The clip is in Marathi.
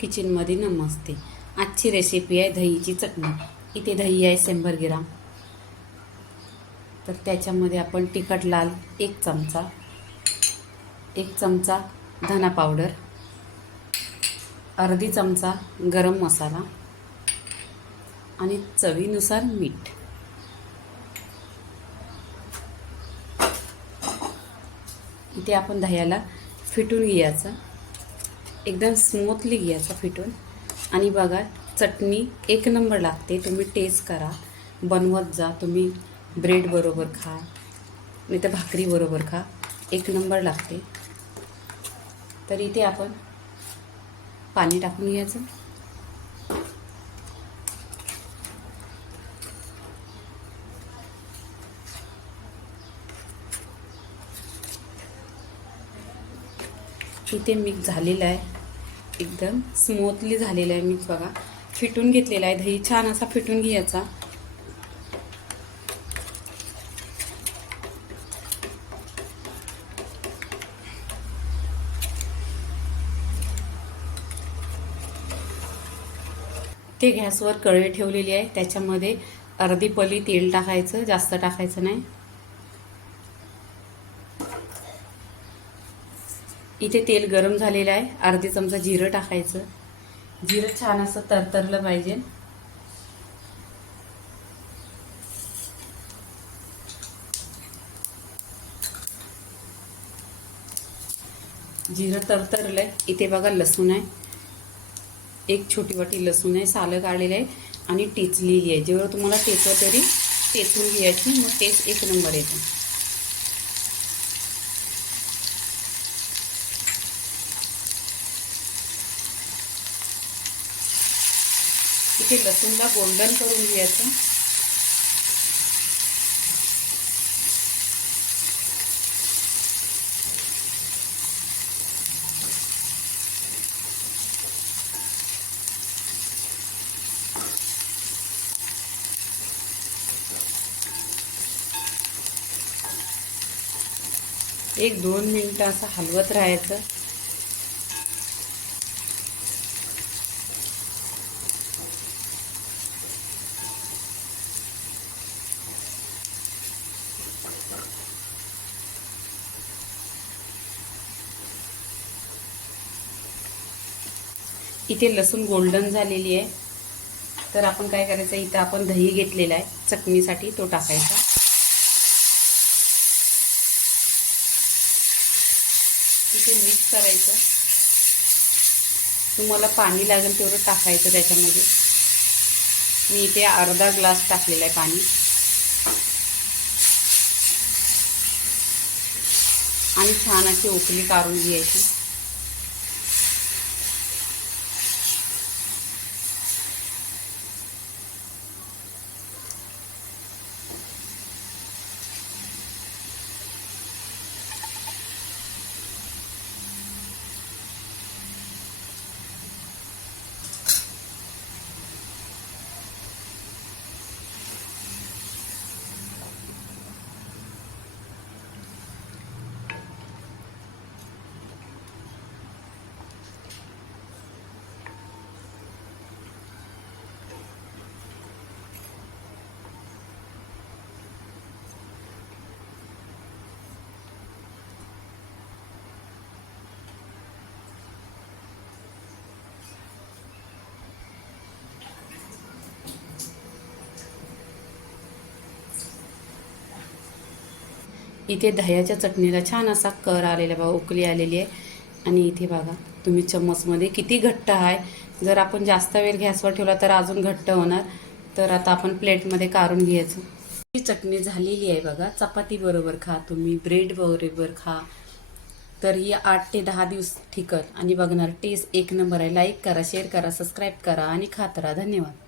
किचनमध्ये नमस्ते. आजची रेसिपी आहे दहीची चटणी. इथे दही आहे शंभर ग्राम. तर त्याच्यामध्ये आपण तिखट लाल एक चमचा एक चमचा धना पावडर अर्धी चमचा गरम मसाला आणि चवीनुसार मीठ. इथे आपण दह्याला फिटून घ्यायचं. एकदम स्मूथली घ्यायचं फिटून. आणि बघा चटणी एक नंबर लागते. तुम्ही टेस्ट करा. बनवत जा. तुम्ही ब्रेड बरोबर खा. नाही तर भाकरी बरोबर खा. एक नंबर लागते. तर इथे आपण पाणी टाकून घ्यायचं. इथे मिक्स झालेलं आहे. एकदम स्मूथली झालेलं आहे मिक्स बघा. फिटून घेतलेला आहे. दही छान असा फिटून घ्यायचा. ते गॅसवर कढई ठेवलेली आहे. त्याच्यामध्ये अर्धी पली तेल टाकायचं. जास्त टाकायचं नाही. इथे तेल गरम झालेलं आहे. अर्धे चमचा जिरं टाकायचं. जिरं छान असं तरतरलं पाहिजे. जिरं तरतरलं आहे इथे बघा लसूण आहे. एक छोटी वाटी लसूण आहे. सालं काढलेलं आहे आणि टेचलेली आहे. जेवढं तुम्हाला टेचलं तरी टेचून घ्यायची. मग टेच एक नंबर येतो. इथे लसूणला गोल्डन करून घ्यायचं. एक दोन मिनटं असं हलवत राहायचं. इथे लसूण गोल्डन झालेली आहे. तर आपण काय करायचं इथं आपण दही घेतलेला आहे. चटणीसाठी तो टाकायचा. इथे मिक्स करायचं. तुम्हाला पाणी लागेल तेवढं टाकायचं त्याच्यामध्ये. मी इथे अर्धा ग्लास टाकलेला आहे पाणी. आणि छान अशी उकली काढून घ्यायची. इथे दह्याच्या चटणीला छान असा कर आलेला बघा उकली आलेली आहे. आणि इथे बघा तुम्ही चम्मचमध्ये किती घट्ट आहे. जर आपण जास्त वेळ गॅसवर ठेवला तर अजून घट्ट होणार. तर आता आपण प्लेटमध्ये काढून घ्यायचं. ही चटणी झालेली आहे बघा चपाती बरोबर खा तुम्ही ब्रेड बरोबर खा. तर ही आठ ते दहा दिवस ठिकत आणि बघणार टेस्ट एक नंबर आहे. लाईक करा शेअर करा सबस्क्राईब करा आणि खात राहा. धन्यवाद.